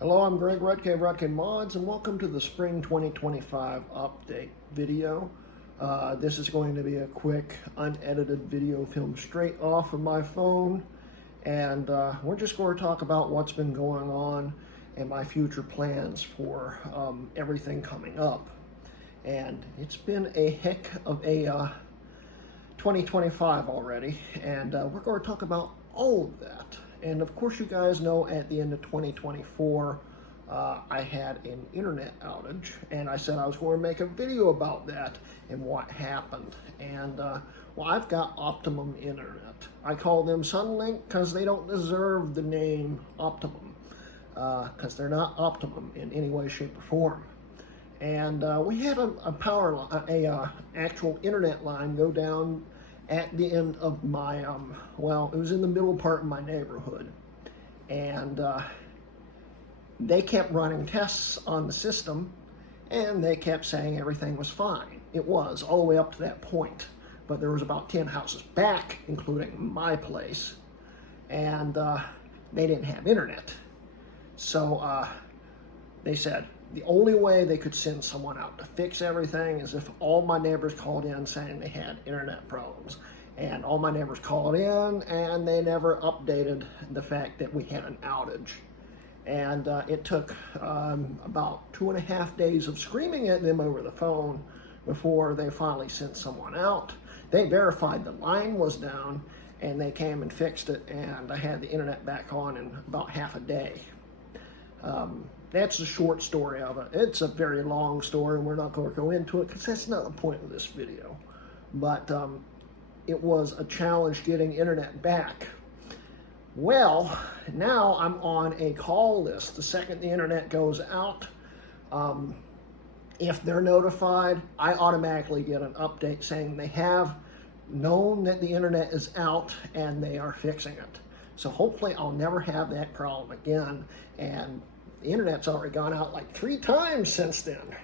Hello, I'm Greg Rudke of Rudke Mods, and welcome to the Spring 2025 update video. This is going to be a quick, unedited video filmed straight off of my phone, and we're just going to talk about what's been going on and my future plans for everything coming up. And it's been a heck of a 2025 already, and we're going to talk about all of that. And of course, you guys know at the end of 2024, I had an internet outage, and I said I was going to make a video about that and what happened. And well, I've got Optimum Internet. I call them Sunlink because they don't deserve the name Optimum, because they're not Optimum in any way, shape, or form. And we had a actual internet line go down at the end of my, well, it was in the middle part of my neighborhood. And they kept running tests on the system, and they kept saying everything was fine. It was, all the way up to that point. But there was about 10 houses back, including my place, and they didn't have internet. So they said the only way they could send someone out to fix everything is if all my neighbors called in saying they had internet problems. And all my neighbors called in, and they never updated the fact that we had an outage. And it took about 2.5 days of screaming at them over the phone before they finally sent someone out. They verified the line was down, and they came and fixed it, and I had the internet back on in about half a day. That's the short story of it. It's a very long story, and we're not going to go into it because that's not the point of this video. But it was a challenge getting internet back. Well, now I'm on a call list. The second the internet goes out, if they're notified, I automatically get an update saying they have known that the internet is out and they are fixing it. So hopefully I'll never have that problem again. And the internet's already gone out like 3 times since then.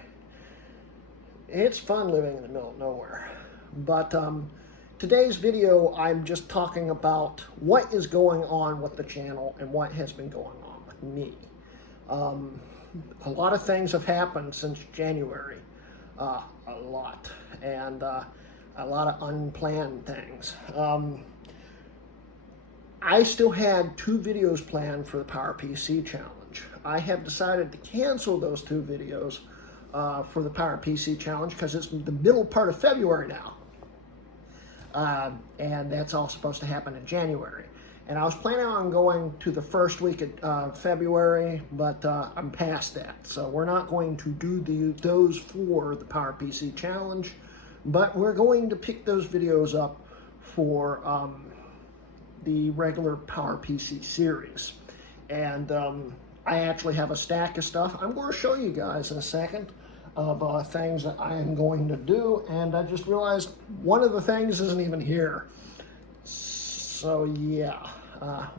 It's fun living in the middle of nowhere. But today's video, I'm just talking about what is going on with the channel and what has been going on with me. A lot of things have happened since January, a lot, and a lot of unplanned things. I still had 2 videos planned for the PowerPC Challenge. I have decided to cancel those 2 videos for the PowerPC Challenge because it's the middle part of February now. And that's all supposed to happen in January. And I was planning on going to the first week of February, but I'm past that. So we're not going to do those for the PowerPC Challenge, but we're going to pick those videos up for the regular PowerPC series. And I actually have a stack of stuff I'm going to show you guys in a second of things that I am going to do, and I just realized one of the things isn't even here. So yeah,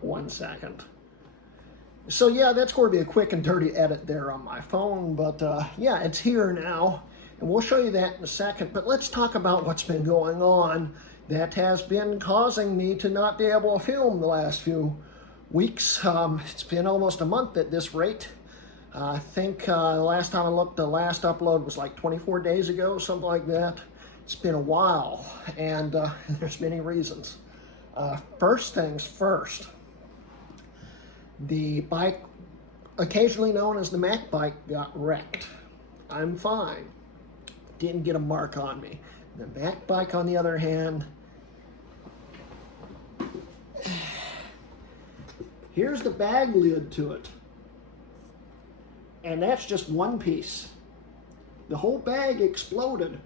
1 second. So yeah, that's going to be a quick and dirty edit there on my phone, but yeah, it's here now, and we'll show you that in a second. But let's talk about what's been going on that has been causing me to not be able to film the last few weeks. It's been almost a month at this rate. I think the last time I looked, the last upload was like 24 days ago, something like that. It's been a while, and there's many reasons. First things first, the bike, occasionally known as the Mac bike, got wrecked. I'm fine. Didn't get a mark on me. The Mac bike, on the other hand, here's the bag lid to it. And that's just one piece. The whole bag exploded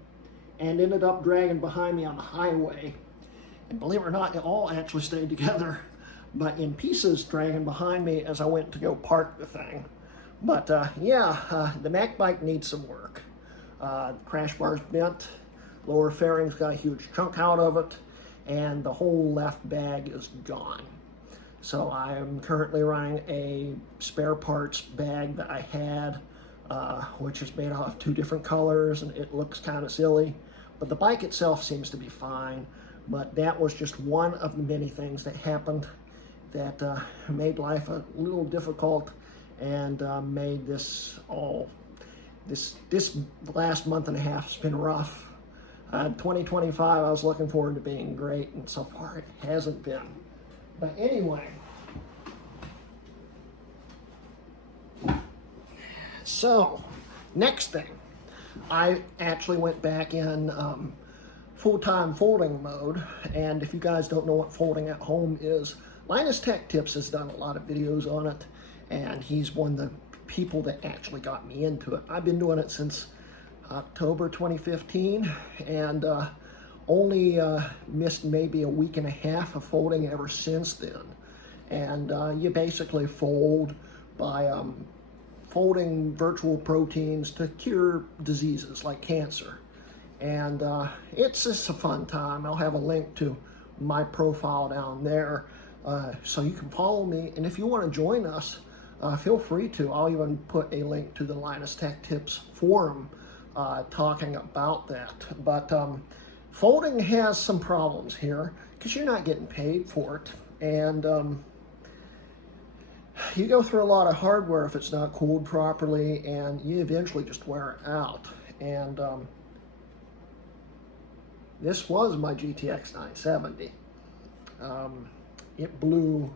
and ended up dragging behind me on the highway. And believe it or not, it all actually stayed together, but in pieces dragging behind me as I went to go park the thing. But yeah, the Mac bike needs some work. The crash bar's bent, lower fairing's got a huge chunk out of it, and the whole left bag is gone. So I am currently running a spare parts bag that I had, which is made out of 2 different colors, and it looks kind of silly. But the bike itself seems to be fine. But that was just one of the many things that happened that made life a little difficult and made this all, this last month and a half has been rough. 2025, I was looking forward to being great, and so far it hasn't been. But anyway, so next thing, I actually went back in full-time folding mode, and if you guys don't know what folding at home is, Linus Tech Tips has done a lot of videos on it, and he's one of the people that actually got me into it. I've been doing it since October 2015, and only missed maybe a week and a half of folding ever since then. And you basically fold by folding virtual proteins to cure diseases like cancer. And it's just a fun time. I'll have a link to my profile down there so you can follow me. And if you want to join us, feel free to. I'll even put a link to the Linus Tech Tips forum talking about that. But folding has some problems here because you're not getting paid for it. And you go through a lot of hardware if it's not cooled properly, and you eventually just wear it out. And this was my GTX 970. It blew,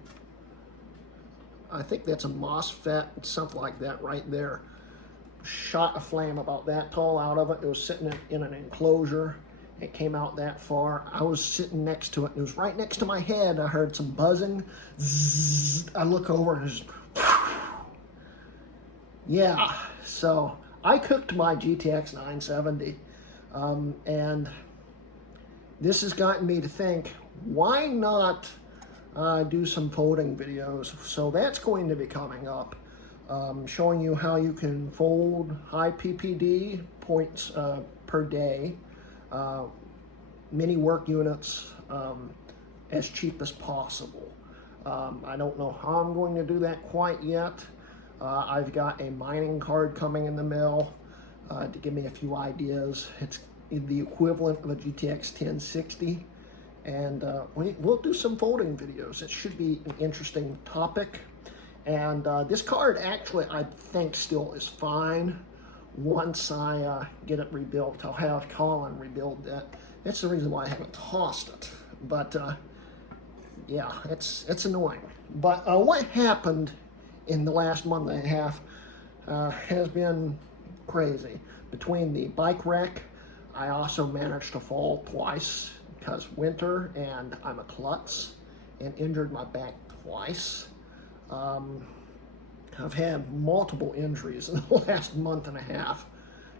I think that's a MOSFET, something like that right there. Shot a flame about that tall out of it. It was sitting in an enclosure. It came out that far. I was sitting next to it. It was right next to my head. I heard some buzzing. Zzz. I look over and it's yeah. So I cooked my GTX 970, and this has gotten me to think, why not do some folding videos? So that's going to be coming up, showing you how you can fold high PPD points per day, mini work units as cheap as possible. I don't know how I'm going to do that quite yet. I've got a mining card coming in the mail to give me a few ideas. It's the equivalent of a GTX 1060, and we'll do some folding videos. It should be an interesting topic. And this card actually, I think, still is fine. Once I get it rebuilt, I'll have Colin rebuild that. That's the reason why I haven't tossed it. But yeah, it's annoying. But what happened in the last month and a half has been crazy. Between the bike wreck, I also managed to fall twice because winter, and I'm a klutz, and injured my back twice. I've had multiple injuries in the last month and a half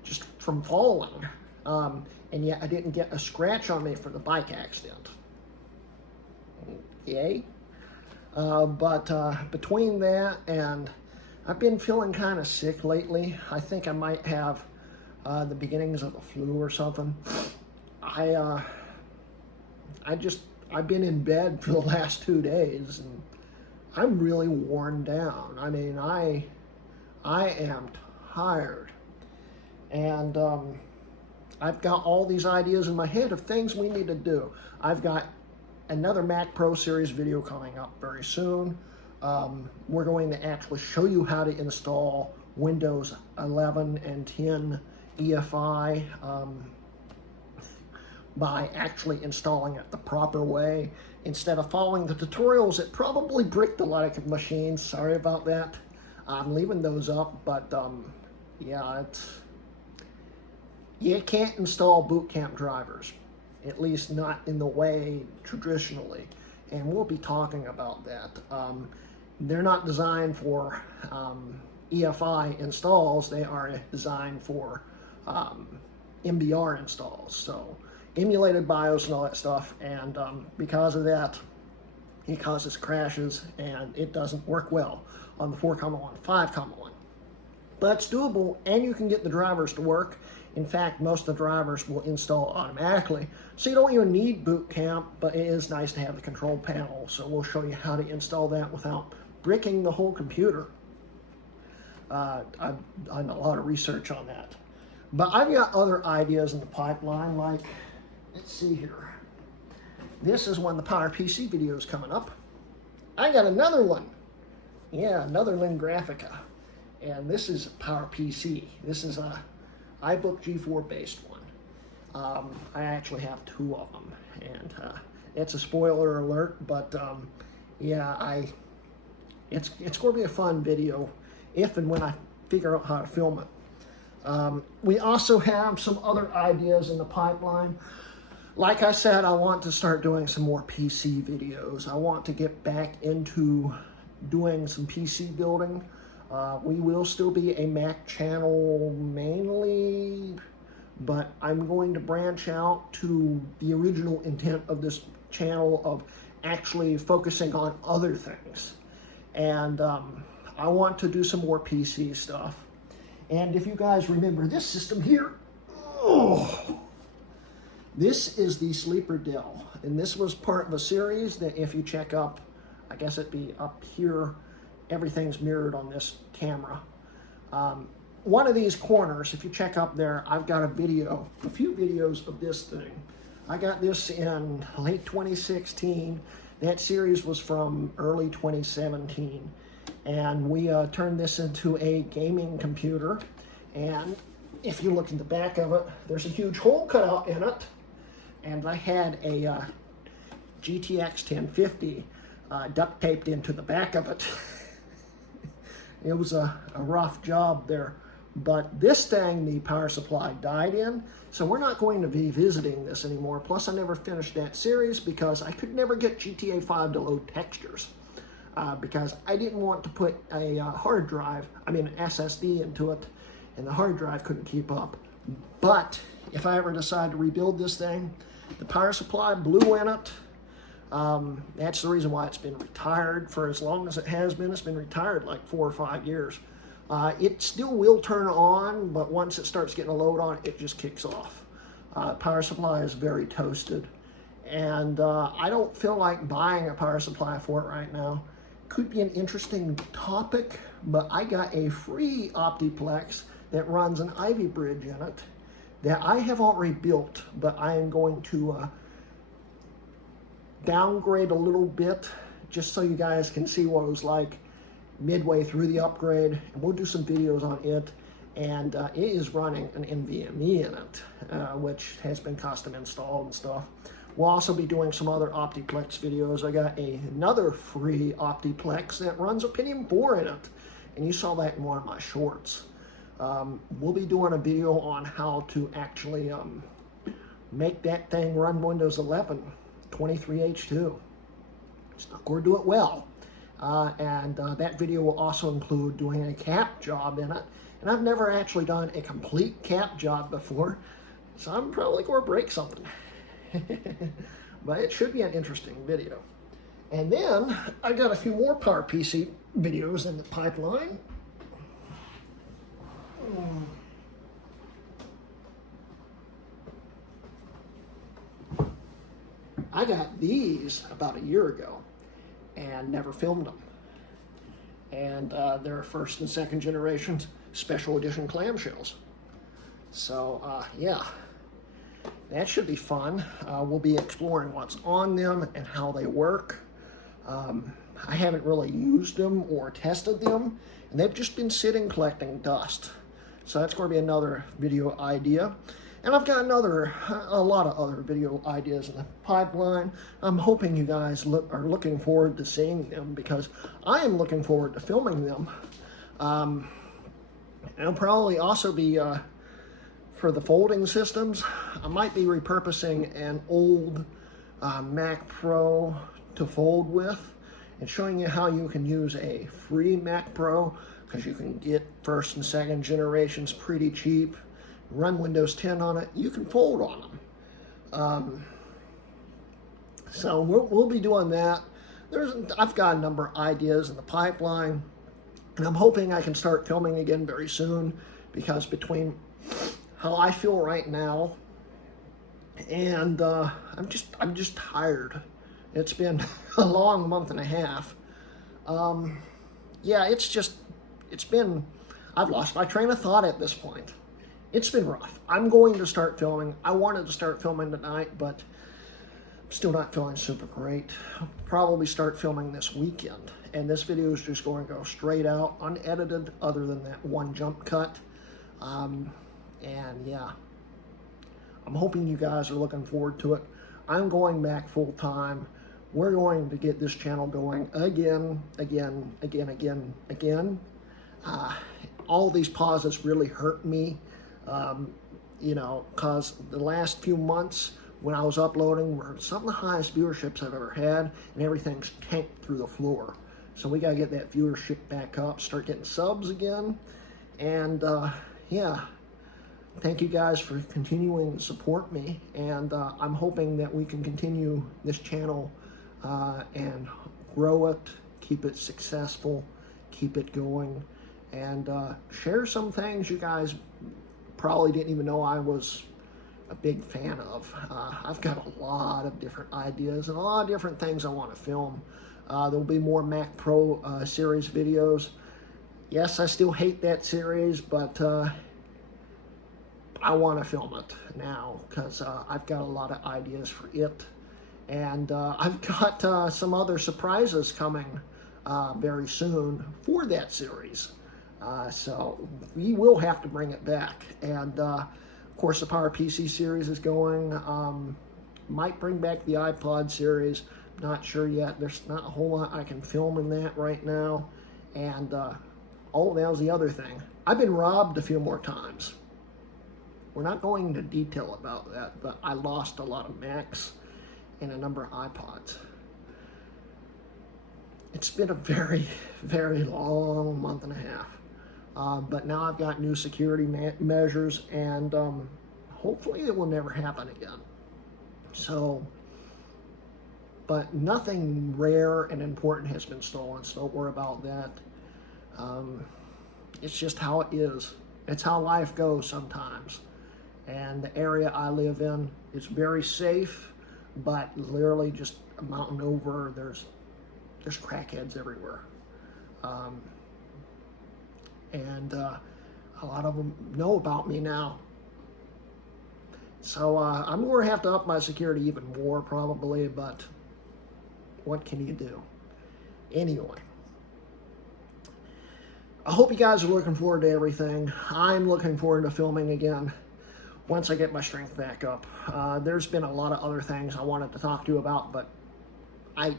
just from falling. And yet I didn't get a scratch on me for the bike accident. Yay. But between that and I've been feeling kind of sick lately. I think I might have the beginnings of the flu or something. I've been in bed for the last 2 days, and I'm really worn down. I mean, I am tired, and I've got all these ideas in my head of things we need to do. I've got another Mac Pro Series video coming up very soon. We're going to actually show you how to install Windows 11 and 10 EFI by actually installing it the proper way instead of following the tutorials that probably bricked a lot of machines. Sorry about that. I'm leaving those up, but yeah, you can't install boot camp drivers, at least not in the way traditionally, and we'll be talking about that. They're not designed for EFI installs. They are designed for MBR installs, so emulated BIOS and all that stuff, and because of that, it causes crashes, and it doesn't work well on the 4.1, 5.1. But it's doable, and you can get the drivers to work. In fact, most of the drivers will install automatically, so you don't even need Boot Camp, but it is nice to have the control panel, so we'll show you how to install that without bricking the whole computer. I've done a lot of research on that. But I've got other ideas in the pipeline, like, let's see here. This is when the PowerPC video is coming up. I got another one. Yeah, another Lin Graphica. and this is PowerPC. This is a iBook G4 based one. I actually have two of them, and it's a spoiler alert, but yeah, it's going to be a fun video if and when I figure out how to film it. We also have some other ideas in the pipeline. Like I said, I want to start doing some more PC videos. I want to get back into doing some PC building. We will still be a Mac channel mainly, but I'm going to branch out to the original intent of this channel of actually focusing on other things. And I want to do some more PC stuff. And if you guys remember this system here, oh, this is the Sleeper Dell. And this was part of a series that if you check up, I guess it'd be up here, everything's mirrored on this camera. One of these corners, if you check up there, I've got a few videos of this thing. I got this in late 2016. That series was from early 2017. And we turned this into a gaming computer. And if you look in the back of it, there's a huge hole cut out in it. And I had a GTX 1050 duct taped into the back of it. It was a rough job there. But this thing, the power supply died in, so we're not going to be visiting this anymore. Plus, I never finished that series because I could never get GTA 5 to load textures. Because I didn't want to put a hard drive, an SSD into it, and the hard drive couldn't keep up. But if I ever decide to rebuild this thing, the power supply blew in it. That's the reason why it's been retired for as long as it has been. It's been retired like 4 or 5 years. It still will turn on, but once it starts getting a load on, it just kicks off. Power supply is very toasted. And I don't feel like buying a power supply for it right now. Could be an interesting topic, but I got a free Optiplex that runs an Ivy Bridge in it that I have already built, but I am going to downgrade a little bit just so you guys can see what it was like midway through the upgrade, and we'll do some videos on it. And it is running an NVMe in it, which has been custom installed and stuff. We'll also be doing some other Optiplex videos. I got another free Optiplex that runs a Pentium 4 in it, and you saw that in one of my shorts. We'll be doing a video on how to actually make that thing run Windows 11 23H2. It's not going to do it well. And that video will also include doing a cap job in it. And I've never actually done a complete cap job before, so I'm probably going to break something. But it should be an interesting video. And then I got a few more PowerPC videos in the pipeline. I got these about a year ago and never filmed them. And they're first and second generations special edition clamshells. So yeah, that should be fun. We'll be exploring what's on them and how they work. I haven't really used them or tested them, and they've just been sitting collecting dust. So that's going to be another video idea. And I've got a lot of other video ideas in the pipeline. I'm hoping you guys are looking forward to seeing them, because I am looking forward to filming them. And I'll probably also be, for the folding systems, I might be repurposing an old Mac Pro to fold with, and showing you how you can use a free Mac Pro, because you can get first and second generations pretty cheap. Run Windows 10 on it, you can fold on them. So we'll be doing that. I've got a number of ideas in the pipeline, and I'm hoping I can start filming again very soon, because between how I feel right now and I'm just tired. It's been a long month and a half. Yeah, I've lost my train of thought at this point. It's been rough. I'm going to start filming. I wanted to start filming tonight, but I'm still not feeling super great. I'll probably start filming this weekend. and this video is just going to go straight out, unedited, other than that one jump cut. And yeah, I'm hoping you guys are looking forward to it. I'm going back full time. We're going to get this channel going again. All these pauses really hurt me, you know, because the last few months when I was uploading were some of the highest viewerships I've ever had, and everything's tanked through the floor. So we got to get that viewership back up, start getting subs again. And yeah, thank you guys for continuing to support me. And I'm hoping that we can continue this channel and grow it, keep it successful, keep it going, and share some things you guys probably didn't even know I was a big fan of. I've got a lot of different ideas and a lot of different things I want to film. There'll be more Mac Pro series videos. Yes, I still hate that series, but I want to film it now because I've got a lot of ideas for it. And I've got some other surprises coming very soon for that series. So we will have to bring it back. And of course, the PowerPC series is going. Might bring back the iPod series. Not sure yet. There's not a whole lot I can film in that right now. And oh, that was the other thing. I've been robbed a few more times. We're not going into detail about that, but I lost a lot of Macs and a number of iPods. It's been a very, very long month and a half. But now I've got new security measures, and hopefully it will never happen again. So, but nothing rare and important has been stolen, so don't worry about that. It's just how it is. It's how life goes sometimes. And the area I live in is very safe, but literally just a mountain over, there's crackheads everywhere. And a lot of them know about me now. So I'm going to have to up my security even more probably, but what can you do? Anyway, I hope you guys are looking forward to everything. I'm looking forward to filming again once I get my strength back up. There's been a lot of other things I wanted to talk to you about, but I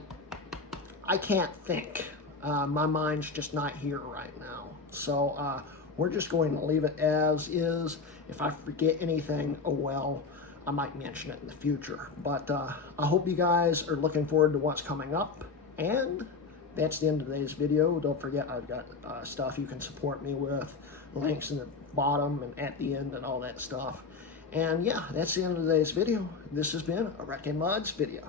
can't think. My mind's just not here right now. So we're just going to leave it as is. If I forget anything, oh well, I might mention it in the future. But I hope you guys are looking forward to what's coming up. And that's the end of today's video. Don't forget, I've got stuff you can support me with, links in the bottom and at the end and all that stuff. And yeah, that's the end of today's video. This has been a Wrecking Mods video.